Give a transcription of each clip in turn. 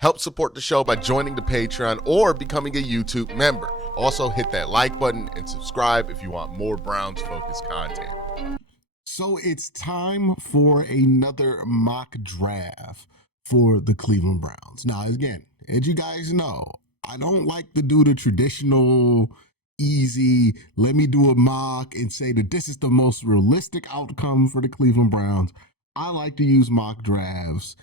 Help support the show by joining the Patreon or becoming a YouTube member. Also, hit that like button and subscribe if you want more Browns-focused content. So it's time for another mock draft for the Cleveland Browns. Now, again, as you guys know, I don't like to do the traditional easy, let me do a mock and say that this is the most realistic outcome for the Cleveland Browns. I like to use mock drafts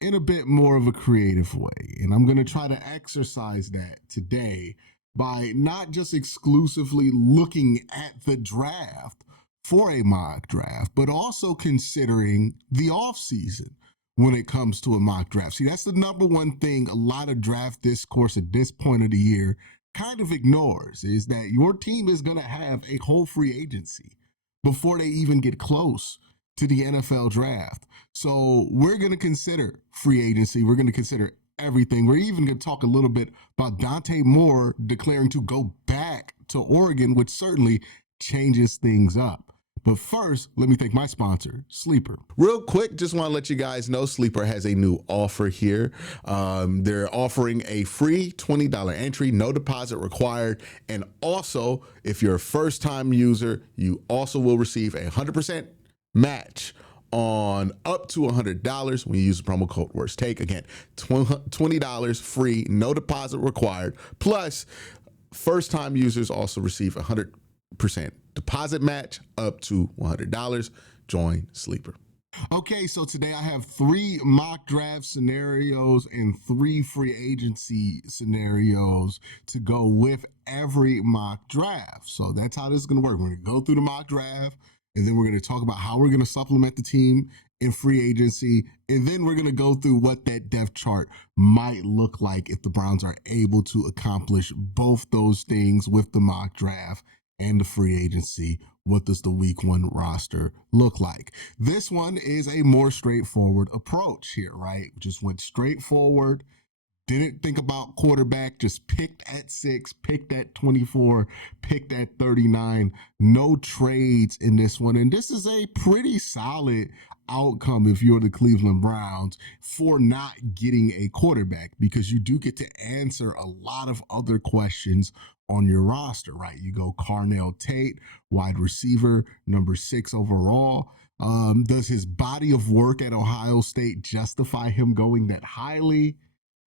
in a bit more of a creative way. And I'm going to try to exercise that today by not just exclusively looking at the draft for a mock draft, but also considering the offseason when it comes to a mock draft. See, that's the number one thing a lot of draft discourse at this point of the year kind of ignores, is that your team is going to have a whole free agency before they even get close to the NFL draft. So we're going to consider free agency. We're going to consider everything. We're even going to talk a little bit about Dante Moore declaring to go back to Oregon, which certainly changes things up. But first, let me thank my sponsor, Sleeper. Real quick, just want to let you guys know Sleeper has a new offer here. They're offering a free $20 entry, no deposit required. And also, if you're a first-time user, you also will receive a 100% match on up to $100 when you use the promo code WORSTTAKE. Again, $20 free, no deposit required. Plus, first-time users also receive 100% deposit match up to $100. Join Sleeper. Okay, so today I have 3 mock draft scenarios and 3 free agency scenarios to go with every mock draft. So that's how this is going to work. We're going to go through the mock draft, and then we're going to talk about how we're going to supplement the team in free agency, and then we're going to go through what that depth chart might look like if the Browns are able to accomplish both those things with the mock draft and the free agency. What does the week 1 roster look like? This one is a more straightforward approach here, right? Just went straight forward, didn't think about quarterback, just picked at 6, picked at 24, picked at 39. No trades in this one. And this is a pretty solid outcome if you're the Cleveland Browns for not getting a quarterback, because you do get to answer a lot of other questions on your roster, right? You go Carnell Tate, wide receiver, number 6 overall. Does his body of work at Ohio State justify him going that highly?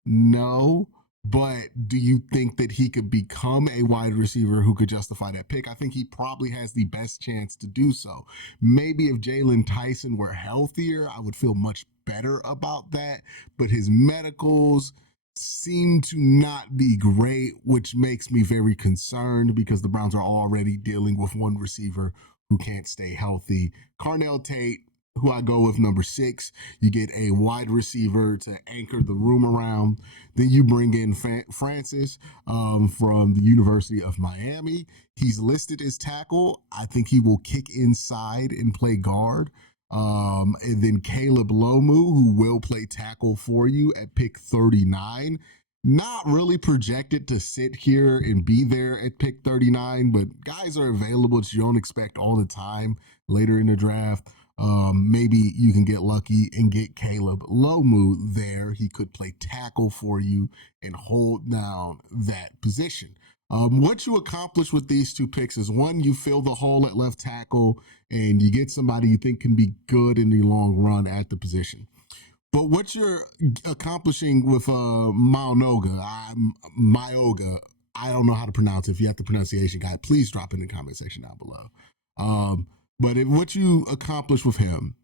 No. But do you think that he could become a wide receiver who could justify that pick? I think he probably has the best chance to do so. Maybe if Jalen Tyson were healthier, I would feel much better about that. But his medicals seem to not be great, which makes me very concerned because the Browns are already dealing with one receiver who can't stay healthy. Carnell Tate, who I go with, number 6. You get a wide receiver to anchor the room around. Then you bring in Francis from the University of Miami. He's listed as tackle. I think he will kick inside and play guard. And then Caleb Lomu, who will play tackle for you at pick 39. Not really projected to sit here and be there at pick 39, but guys are available that you don't expect all the time later in the draft. Maybe you can get lucky and get Caleb Lomu there. He could play tackle for you and hold down that position. What you accomplish with these 2 picks is, 1, you fill the hole at left tackle and you get somebody you think can be good in the long run at the position. But what you're accomplishing with Mayoga, I don't know how to pronounce it. If you have the pronunciation guide, please drop it in the comment section down below. But what you accomplish with him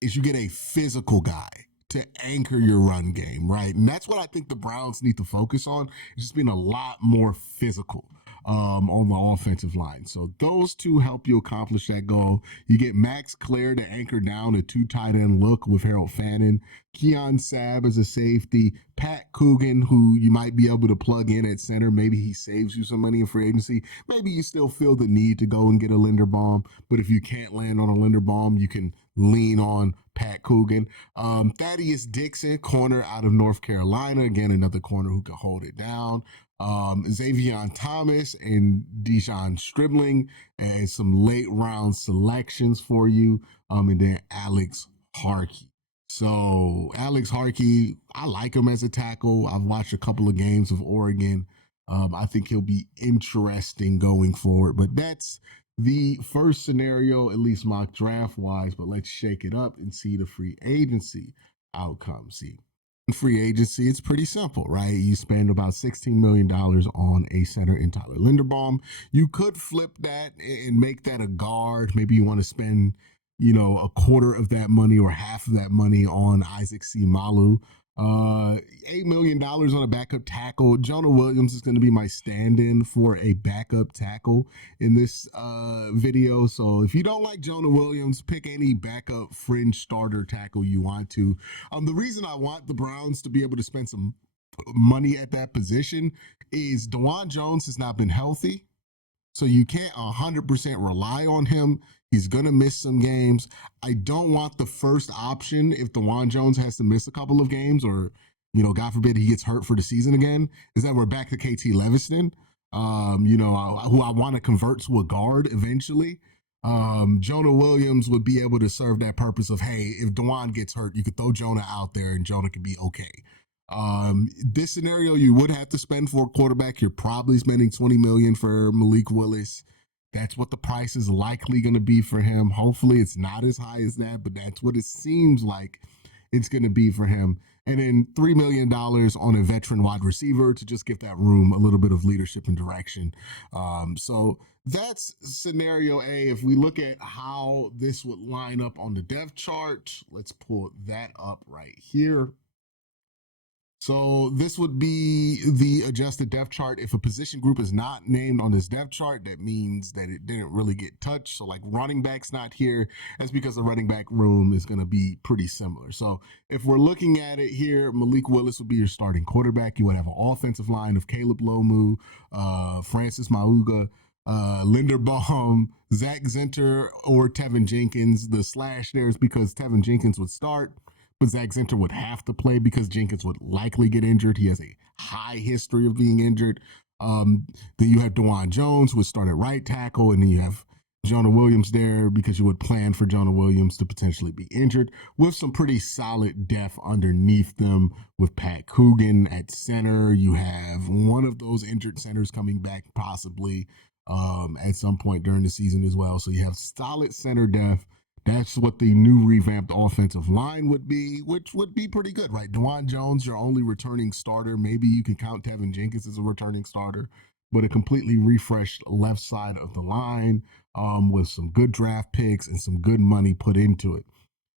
is you get a physical guy to anchor your run game, right? And that's what I think the Browns need to focus on, is just being a lot more physical on the offensive line. So those 2 help you accomplish that goal. You get Max Clare to anchor down a 2 tight end look with Harold Fannin. Keon Sabb as a safety. Pat Coogan, who you might be able to plug in at center. Maybe he saves you some money in free agency. Maybe you still feel the need to go and get a Linderbaum, but if you can't land on a Linderbaum, you can lean on Pat Coogan. Thaddeus Dixon, corner out of North Carolina. Again, another corner who can hold it down. Xavier Thomas and Deshaun Stribling, and some late round selections for you. And then Alex Harkey. So Alex Harkey, I like him as a tackle. I've watched a couple of games of Oregon. I think he'll be interesting going forward. But that's the first scenario, at least mock draft wise. But let's shake it up and see the free agency outcome. See, in free agency, it's pretty simple, right? You spend about $16 million on a center in Tyler Linderbaum. You could flip that and make that a guard. Maybe you want to spend, a quarter of that money or half of that money on Isaac Seumalo. $8 million on a backup tackle. Jonah Williams is going to be my stand-in for a backup tackle in this video. So if you don't like Jonah Williams, pick any backup fringe starter tackle you want to. The reason I want the Browns to be able to spend some money at that position is DeJuan Jones has not been healthy. So you can't 100% rely on him. He's going to miss some games. I don't want the first option if DeJuan Jones has to miss a couple of games or, God forbid he gets hurt for the season again, is that we're back to KT Leviston, who I want to convert to a guard eventually. Jonah Williams would be able to serve that purpose of, hey, if DeJuan gets hurt, you could throw Jonah out there and Jonah could be okay. This scenario, you would have to spend for a quarterback. You're probably spending $20 million for Malik Willis. That's what the price is likely going to be for him. Hopefully it's not as high as that, but that's what it seems like it's going to be for him. And then $3 million on a veteran wide receiver to just give that room a little bit of leadership and direction. So that's scenario A. If we look at how this would line up on the depth chart, let's pull that up right here. So this would be the adjusted depth chart. If a position group is not named on this depth chart, that means that it didn't really get touched. So like running back's not here. That's because the running back room is going to be pretty similar. So if we're looking at it here, Malik Willis would be your starting quarterback. You would have an offensive line of Caleb Lomu, Francis Mauga, Linderbaum, Zach Zinter, or Tevin Jenkins. The slash there is because Tevin Jenkins would start, but Zach Zinter would have to play because Jenkins would likely get injured. He has a high history of being injured. Then you have DeJuan Jones, who would start at right tackle, and then you have Jonah Williams there because you would plan for Jonah Williams to potentially be injured with some pretty solid depth underneath them with Pat Coogan at center. You have one of those injured centers coming back possibly at some point during the season as well. So you have solid center depth. That's what the new revamped offensive line would be, which would be pretty good, right? DeJuan Jones, your only returning starter. Maybe you can count Tevin Jenkins as a returning starter, but a completely refreshed left side of the line with some good draft picks and some good money put into it.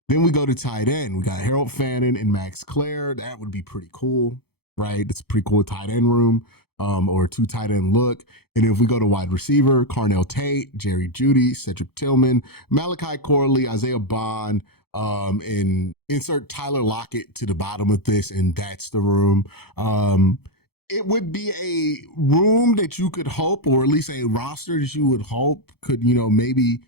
Then we go to tight end. We got Harold Fannin and Max Clare. That would be pretty cool, right? It's a pretty cool tight end room. Or two tight end look. And if we go to wide receiver, Carnell Tate, Jerry Jeudy, Cedric Tillman, Malachi Corley, Isaiah Bond, and insert Tyler Lockett to the bottom of this, and that's the room. It would be a room that you could hope, or at least a roster that you would hope could, maybe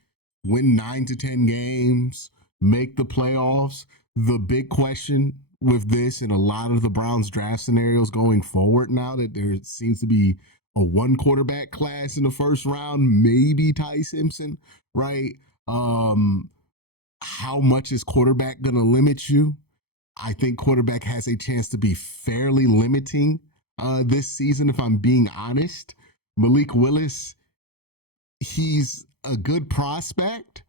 win 9 to 10 games, make the playoffs. The big question with this and a lot of the Browns draft scenarios going forward now that there seems to be a one quarterback class in the first round, maybe Ty Simpson, right? How much is quarterback going to limit you? I think quarterback has a chance to be fairly limiting this season, if I'm being honest. Malik Willis, he's a good prospect,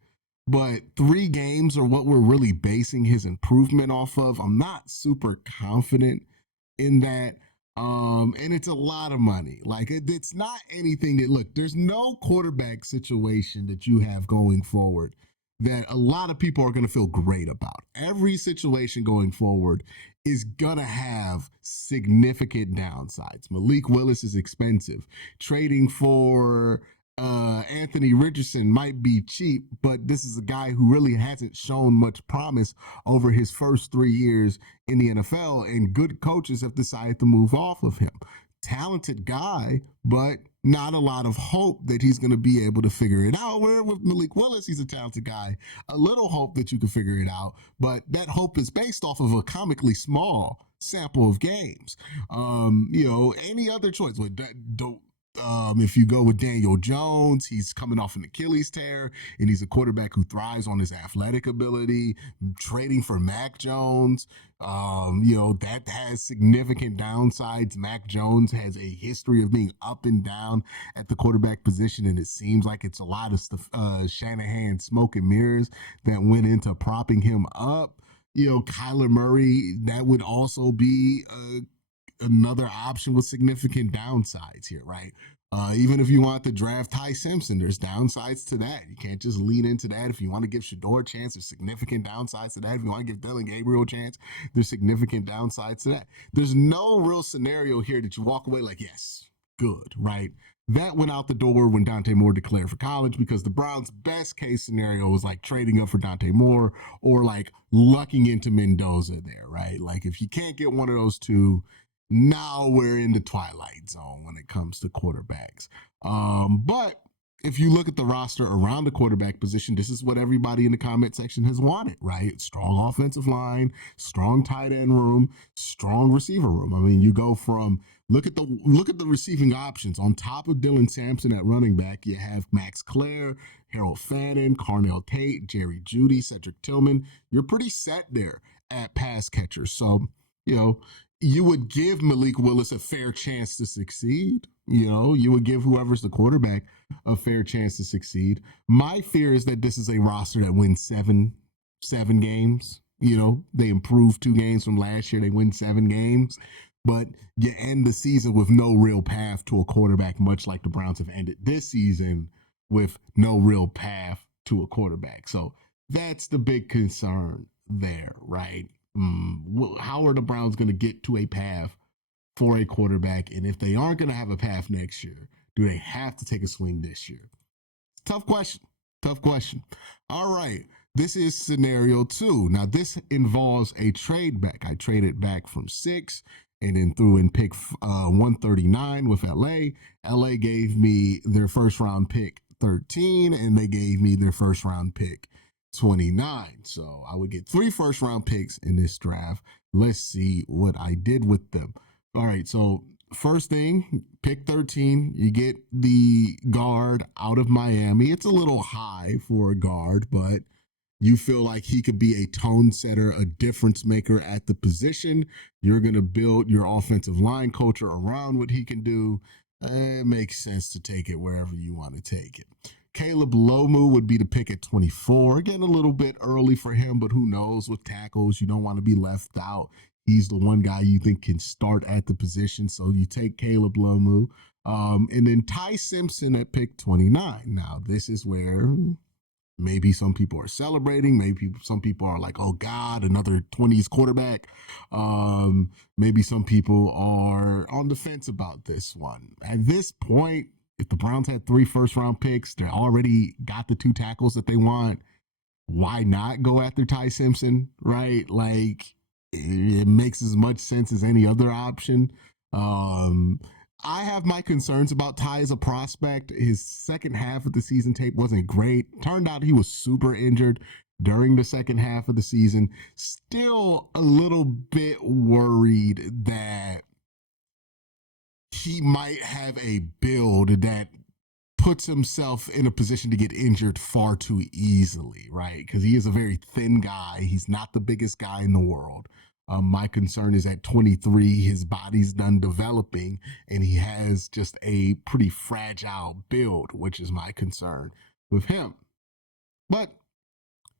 but 3 games are what we're really basing his improvement off of. I'm not super confident in that. And it's a lot of money. Like it's not anything that, look, there's no quarterback situation that you have going forward that a lot of people are going to feel great about. Every situation going forward is going to have significant downsides. Malik Willis is expensive. Trading for Anthony Richardson might be cheap, but this is a guy who really hasn't shown much promise over his first 3 years in the NFL, and good coaches have decided to move off of him. Talented guy, but not a lot of hope that he's going to be able to figure it out. Where with Malik Willis, he's a talented guy. A little hope that you can figure it out, but that hope is based off of a comically small sample of games. Any other choice? If you go with Daniel Jones, he's coming off an Achilles tear, and he's a quarterback who thrives on his athletic ability. Trading for Mac Jones, that has significant downsides. Mac Jones has a history of being up and down at the quarterback position, and it seems like it's a lot of stuff, Shanahan smoke and mirrors that went into propping him up. Kyler Murray, that would also be another option with significant downsides here, right? Even if you want to draft Ty Simpson, there's downsides to that. You can't just lean into that. If you want to give Shador a chance, there's significant downsides to that. If you want to give Dylan Gabriel a chance, there's significant downsides to that. There's no real scenario here that you walk away like, yes, good, right? That went out the door when Dante Moore declared for college, because the Browns' best case scenario was like trading up for Dante Moore or like lucking into Mendoza there, right? Like if you can't get one of those two, now we're in the twilight zone when it comes to quarterbacks. But if you look at the roster around the quarterback position, this is what everybody in the comment section has wanted, right? Strong offensive line, strong tight end room, strong receiver room. I mean, you go from look at the receiving options. On top of Dylan Sampson at running back, you have Max Clare, Harold Fannin, Carnell Tate, Jerry Jeudy, Cedric Tillman. You're pretty set there at pass catchers. So, you would give Malik Willis a fair chance to succeed. You would give whoever's the quarterback a fair chance to succeed. My fear is that this is a roster that wins seven games. They improved 2 games from last year. They win 7 games, but you end the season with no real path to a quarterback, much like the Browns have ended this season with no real path to a quarterback. So that's the big concern there, right? How are the Browns going to get to a path for a quarterback? And if they aren't going to have a path next year, do they have to take a swing this year? Tough question. Tough question. All right. This is scenario 2. Now, this involves a trade back. I traded back from 6 and then threw in pick 139 with LA. LA gave me their first round pick 13, and they gave me their first round pick 29. So I would get 3 first round picks in this draft. Let's see what I did with them. All right. So first thing, pick 13, you get the guard out of Miami. It's a little high for a guard, but you feel like he could be a tone setter, a difference maker at the position. You're going to build your offensive line culture around what he can do. It makes sense to take it wherever you want to take it. Caleb Lomu would be the pick at 24. Again, a little bit early for him, but who knows? With tackles, you don't want to be left out. He's the one guy you think can start at the position, so you take Caleb Lomu. And then Ty Simpson at pick 29. Now, this is where maybe some people are celebrating. Maybe some people are like, oh, God, another 20s quarterback. Maybe some people are on the fence about this one. At this point, if the Browns had 3 first-round picks, they already got the 2 tackles that they want, why not go after Ty Simpson, right? Like, it makes as much sense as any other option. I have my concerns about Ty as a prospect. His second half of the season tape wasn't great. Turned out he was super injured during the second half of the season. Still a little bit worried that he might have a build that puts himself in a position to get injured far too easily, right? Because he is a very thin guy. He's not the biggest guy in the world. My concern is at 23, his body's done developing and he has just a pretty fragile build, which is my concern with him. But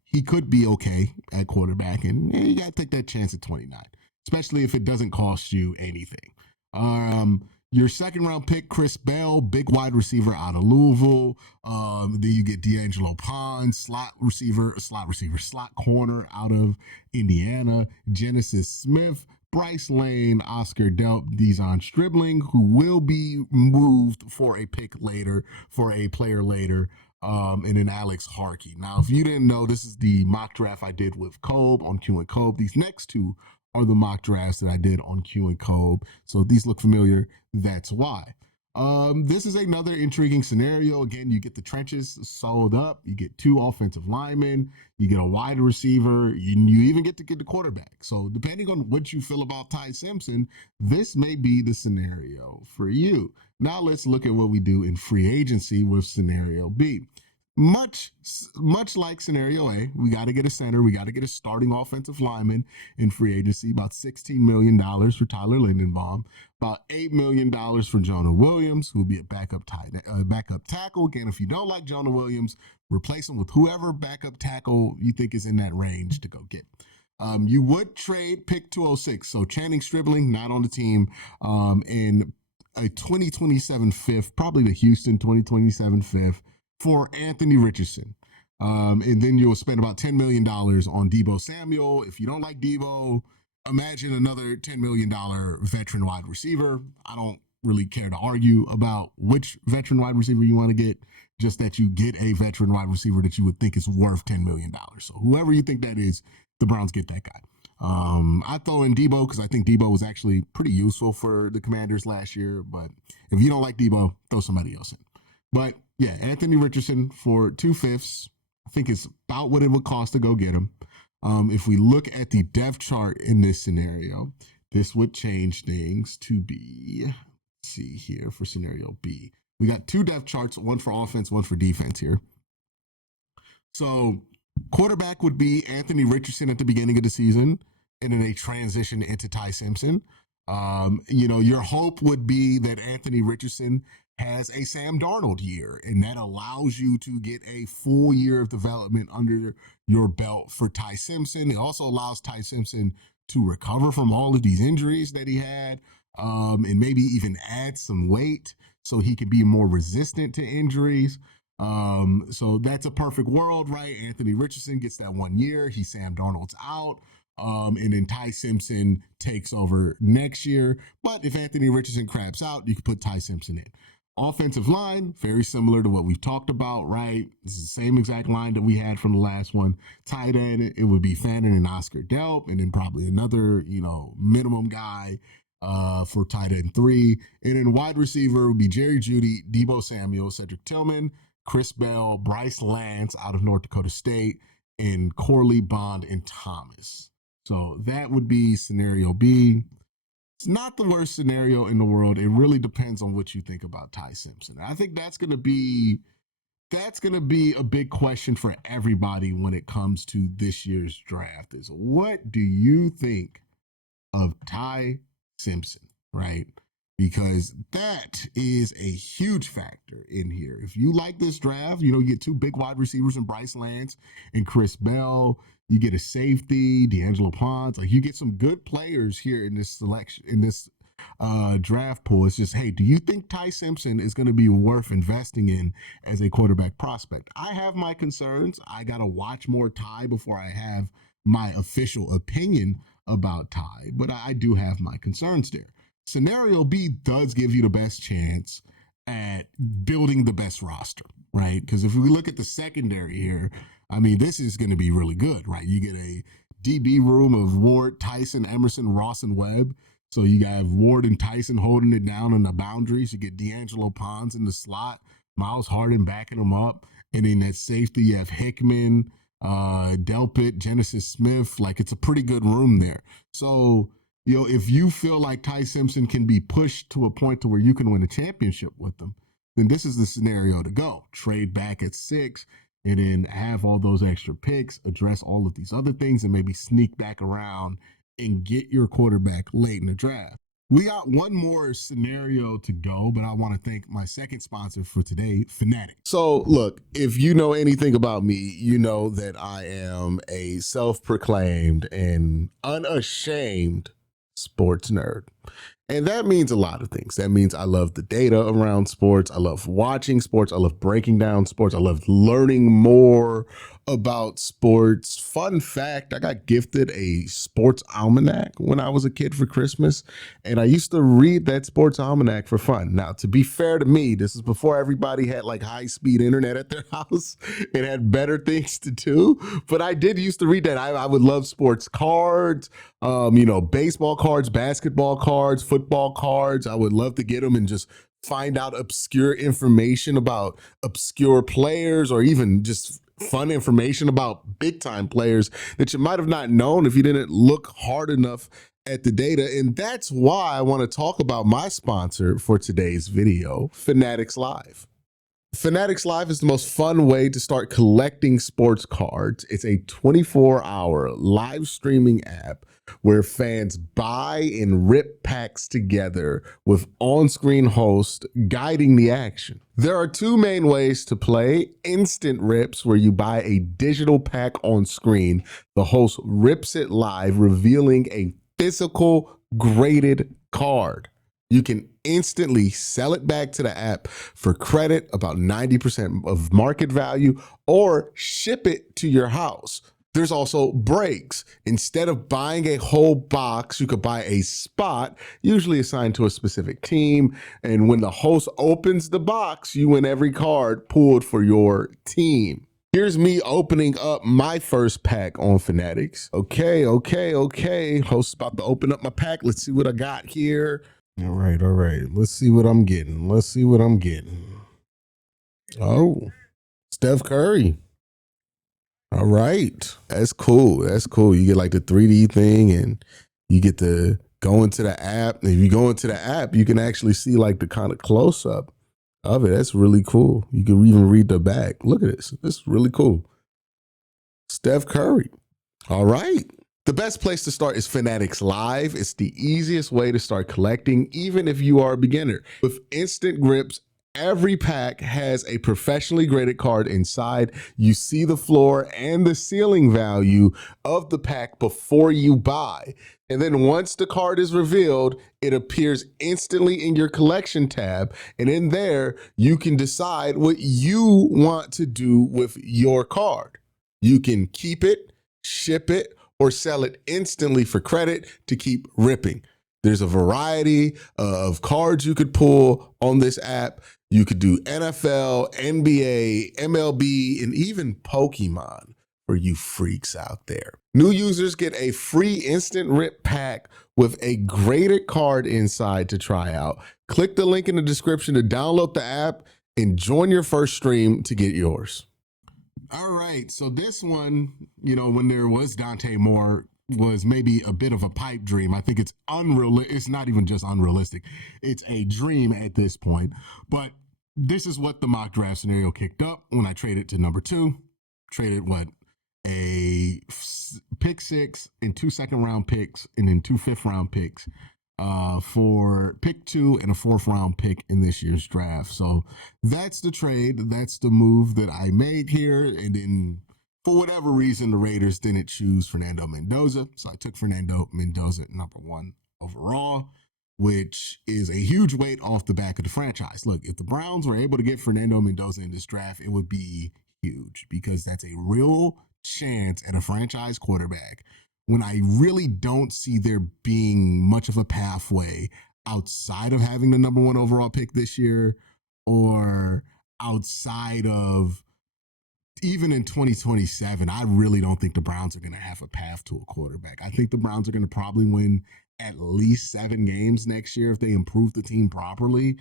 he could be okay at quarterback, and you got to take that chance at 29, especially if it doesn't cost you anything. Your second round pick, Chris Bell, big wide receiver out of Louisville. Then you get D'Angelo Pond, slot corner out of Indiana. Genesis Smith, Bryce Lane, Oscar Delp, Dezon Stribling, who will be moved for a pick later, for a player later. And then Alex Harkey. Now, if you didn't know, this is the mock draft I did with Kobe on Q and Kobe. These next 2 are the mock drafts that I did on Q and Kobe. So if these look familiar, that's why. This is another intriguing scenario. Again, you get the trenches sewed up. You get 2 offensive linemen. You get a wide receiver. You even get to get the quarterback. So depending on what you feel about Ty Simpson, this may be the scenario for you. Now let's look at what we do in free agency with scenario B. Much like scenario A, we got to get a center. We got to get a starting offensive lineman in free agency. About $16 million for Tyler Lindenbaum. About $8 million for Jonah Williams, who will be a backup tackle. Again, if you don't like Jonah Williams, replace him with whoever backup tackle you think is in that range to go get. You would trade pick 206. So Channing Stribling, not on the team, in a 2027 fifth, probably the Houston 2027 fifth, for Anthony Richardson. And then you'll spend about $10 million on Deebo Samuel. If you don't like Deebo, imagine another $10 million veteran wide receiver. I don't really care to argue about which veteran wide receiver you want to get, just that you get a veteran wide receiver that you would think is worth $10 million. So whoever you think that is, the Browns get that guy. I throw in Deebo because I think Deebo was actually pretty useful for the Commanders last year. But if you don't like Deebo, throw somebody else in. But yeah, Anthony Richardson for 2/5, I think is about what it would cost to go get him. If we look at the depth chart in this scenario, this would change things to be, let's see here for scenario B. We got 2 depth charts, one for offense, one for defense here. So quarterback would be Anthony Richardson at the beginning of the season, and then a transition into Ty Simpson. Your hope would be that Anthony Richardson has a Sam Darnold year, and that allows you to get a full year of development under your belt for Ty Simpson. It also allows Ty Simpson to recover from all of these injuries that he had, and maybe even add some weight so he can be more resistant to injuries. So that's a perfect world, right? Anthony Richardson gets that 1 year. Sam Darnold's out. And then Ty Simpson takes over next year. But if Anthony Richardson craps out, you can put Ty Simpson in. Offensive line, very similar to what we've talked about, right? This is the same exact line that we had from the last one. Tight end, it would be Fannin and Oscar Delp, and then probably another, minimum guy for tight end 3. And then wide receiver would be Jerry Jeudy, Deebo Samuel, Cedric Tillman, Chris Bell, Bryce Lance out of North Dakota State, and Corley, Bond, and Thomas. So that would be scenario B. It's not the worst scenario in the world. It really depends on what you think about Ty Simpson. I think that's going to be a big question for everybody when it comes to this year's draft is what do you think of Ty Simpson, right? Because that is a huge factor in here. If you like this draft, you get 2 big wide receivers in Bryce Lance and Chris Bell. You get a safety, D'Angelo Ponds. Like you get some good players here in this selection, in this draft pool. It's just, hey, do you think Ty Simpson is going to be worth investing in as a quarterback prospect? I have my concerns. I got to watch more Ty before I have my official opinion about Ty, but I do have my concerns there. Scenario B does give you the best chance at building the best roster, right? Because if we look at the secondary here, I mean, this is going to be really good, right? You get a DB room of Ward, Tyson, Emerson, Ross, and Webb. So you got Ward and Tyson holding it down on the boundaries. You get D'Angelo Ponds in the slot, Miles Harden backing them up. And then at safety, you have Hickman, Delpit, Genesis Smith. Like, it's a pretty good room there. So, if you feel like Ty Simpson can be pushed to a point to where you can win a championship with them, then this is the scenario to go. Trade back at 6 and then have all those extra picks, address all of these other things, and maybe sneak back around and get your quarterback late in the draft. We got one more scenario to go, but I want to thank my second sponsor for today, FANATICS. So look, if you know anything about me, you know that I am a self-proclaimed and unashamed sports nerd. And that means a lot of things. That means I love the data around sports. I love watching sports. I love breaking down sports. I love learning more about sports. Fun fact, I got gifted a sports almanac when I was a kid for Christmas, and I used to read that sports almanac for fun. Now, to be fair to me, this is before everybody had like high-speed internet at their house and had better things to do, but I did used to read that. I would love sports cards, baseball cards, basketball cards, football cards. I would love to get them and just find out obscure information about obscure players, or even just fun information about big time players that you might have not known if you didn't look hard enough at the data. And that's why I want to talk about my sponsor for today's video, Fanatics Live. Fanatics Live is the most fun way to start collecting sports cards. It's a 24-hour live streaming app where fans buy and rip packs together with on-screen hosts guiding the action. There are two main ways to play: instant rips, where you buy a digital pack on screen. The host rips it live, revealing a physical graded card. You can instantly sell it back to the app for credit, about 90% of market value, or ship it to your house. There's also breaks. Instead of buying a whole box, you could buy a spot, usually assigned to a specific team. And when the host opens the box, you win every card pulled for your team. Here's me opening up my first pack on Fanatics. Okay. Host's about to open up my pack. Let's see what I got here. All right. Let's see what I'm getting. Oh, Steph Curry. All right. That's cool. You get like the 3D thing, and you get to go into the app. And if you go into the app, you can actually see like the kind of close up of it. That's really cool. You can even read the back. Look at this. This is really cool. Steph Curry. All right. The best place to start is Fanatics Live. It's the easiest way to start collecting, even if you are a beginner. With instant grips, every pack has a professionally graded card inside. You see the floor and the ceiling value of the pack before you buy. And then once the card is revealed, it appears instantly in your collection tab. And in there, you can decide what you want to do with your card. You can keep it, ship it, or sell it instantly for credit to keep ripping. There's a variety of cards you could pull on this app. You could do NFL, NBA, MLB, and even Pokemon for you freaks out there. New users get a free instant rip pack with a graded card inside to try out. Click the link in the description to download the app and join your first stream to get yours. All right, so this one, when there was Dante Moore, was maybe a bit of a pipe dream. I think it's unrealistic. It's not even just unrealistic. It's a dream at this point. But this is what the mock draft scenario kicked up when I traded to number 2. Traded a pick 6 and 2 second-round picks, and then 2 fifth-round picks for pick 2 and a 4th-round pick in this year's draft. So that's the trade. That's the move that I made here. And then for whatever reason, the Raiders didn't choose Fernando Mendoza. So I took Fernando Mendoza at number 1 overall, which is a huge weight off the back of the franchise. Look, if the Browns were able to get Fernando Mendoza in this draft, it would be huge, because that's a real chance at a franchise quarterback when I really don't see there being much of a pathway outside of having the number 1 overall pick this year, or outside of even in 2027. I really don't think the Browns are going to have a path to a quarterback. I think the Browns are going to probably win at least 7 games next year if they improve the team properly.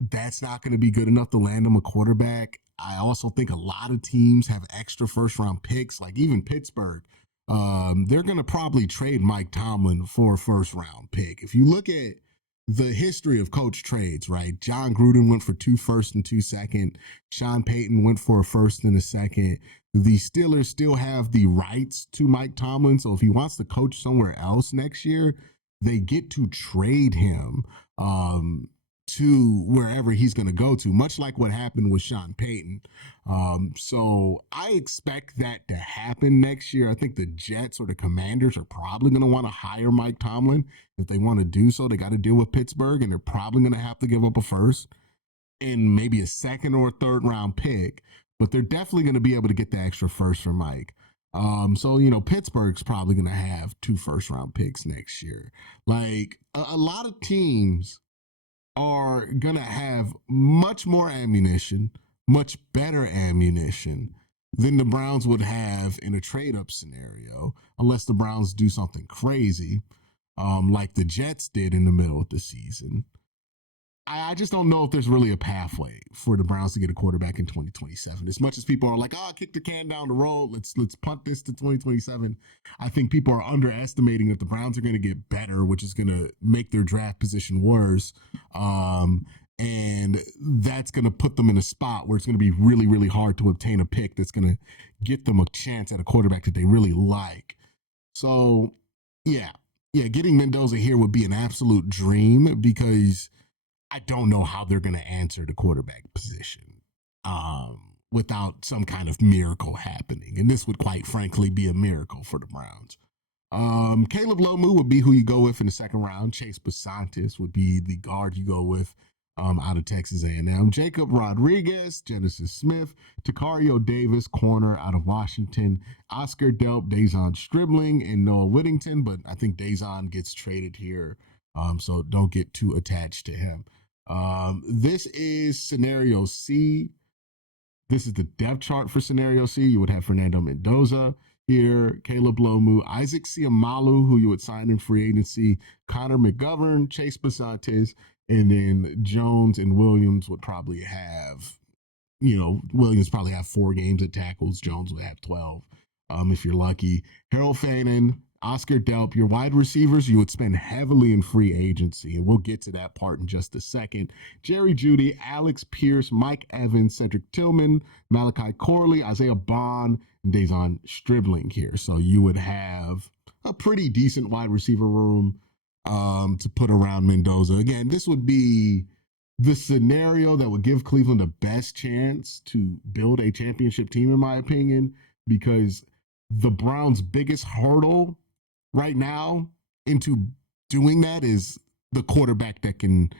That's not going to be good enough to land them a quarterback. I also think a lot of teams have extra first-round picks, like even Pittsburgh. They're going to probably trade Mike Tomlin for a first-round pick. If you look at the history of coach trades, right? John Gruden went for 2 firsts and 2 seconds. Sean Payton went for a first and a second. The Steelers still have the rights to Mike Tomlin, so if he wants to coach somewhere else next year, they get to trade him to wherever he's going to go to, much like what happened with Sean Payton. So I expect that to happen next year. I think the Jets or the Commanders are probably going to want to hire Mike Tomlin. If they want to do so, they got to deal with Pittsburgh, and they're probably going to have to give up a first and maybe a 2nd or 3rd round pick, but they're definitely going to be able to get the extra first for Mike. So, Pittsburgh's probably going to have 2 first-round picks next year. Like, a lot of teams are going to have much more ammunition, much better ammunition than the Browns would have in a trade-up scenario, unless the Browns do something crazy, like the Jets did in the middle of the season. I just don't know if there's really a pathway for the Browns to get a quarterback in 2027. As much as people are like, "Oh, kick the can down the road. Let's punt this to 2027." I think people are underestimating that the Browns are going to get better, which is going to make their draft position worse. And that's going to put them in a spot where it's going to be really, really hard to obtain a pick that's going to get them a chance at a quarterback that they really like. So, yeah, getting Mendoza here would be an absolute dream because I don't know how they're going to answer the quarterback position without some kind of miracle happening. And this would, quite frankly, be a miracle for the Browns. Caleb Lomu would be who you go with in the second round. Chase Basantis would be the guard you go with out of Texas A&M. Jacob Rodriguez, Genesis Smith, Takario Davis, corner out of Washington. Oscar Delp, Dazon Stribling, and Noah Whittington. But I think Dazon gets traded here, so don't get too attached to him. This is scenario C. This is the depth chart for scenario C. You would have Fernando Mendoza here, Caleb Lomu, Isaac Siamalu, who you would sign in free agency, Connor McGovern, Chase Basantes, and then Jones and Williams would probably have, Williams probably have 4 games at tackles. Jones would have 12 if you're lucky. Harold Fannin, Oscar Delp, your wide receivers, you would spend heavily in free agency, and we'll get to that part in just a second. Jerry Jeudy, Alex Pierce, Mike Evans, Cedric Tillman, Malachi Corley, Isaiah Bond, and Dazon Stribling here. So you would have a pretty decent wide receiver room to put around Mendoza. Again, this would be the scenario that would give Cleveland the best chance to build a championship team, in my opinion, because the Browns' biggest hurdle right now into doing that is the quarterback that can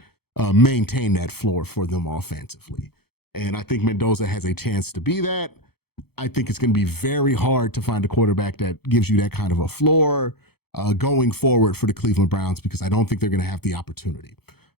maintain that floor for them offensively. And I think Mendoza has a chance to be that. I think it's going to be very hard to find a quarterback that gives you that kind of a floor going forward for the Cleveland Browns, because I don't think they're going to have the opportunity.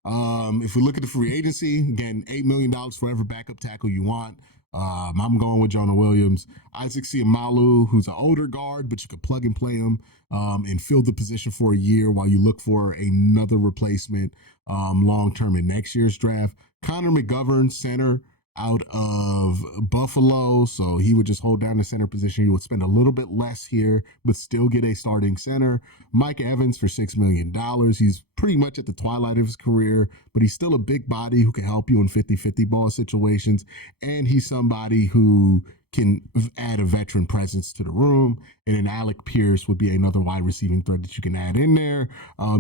If we look at the free agency, again, $8 million for every backup tackle you want. I'm going with Jonah Williams. Isaac Siamalu, who's an older guard, but you could plug and play him and fill the position for a year while you look for another replacement long-term in next year's draft. Connor McGovern, center out of Buffalo, so he would just hold down the center position. You would spend a little bit less here, but still get a starting center. Mike Evans for $6 million. He's pretty much at the twilight of his career, but he's still a big body who can help you in 50-50 ball situations, and he's somebody who can add a veteran presence to the room. And then Alec Pierce would be another wide receiving threat that you can add in there,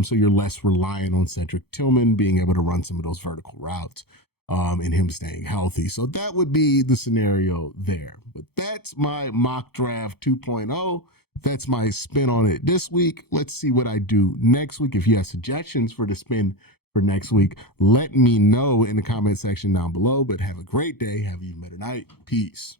so you're less reliant on Cedric Tillman being able to run some of those vertical routes. And him staying healthy. So that would be the scenario there. But that's my mock draft 2.0. That's my spin on it this week. Let's see what I do next week. If you have suggestions for the spin for next week, let me know in the comment section down below. But have a great day. Have an even better night. Peace.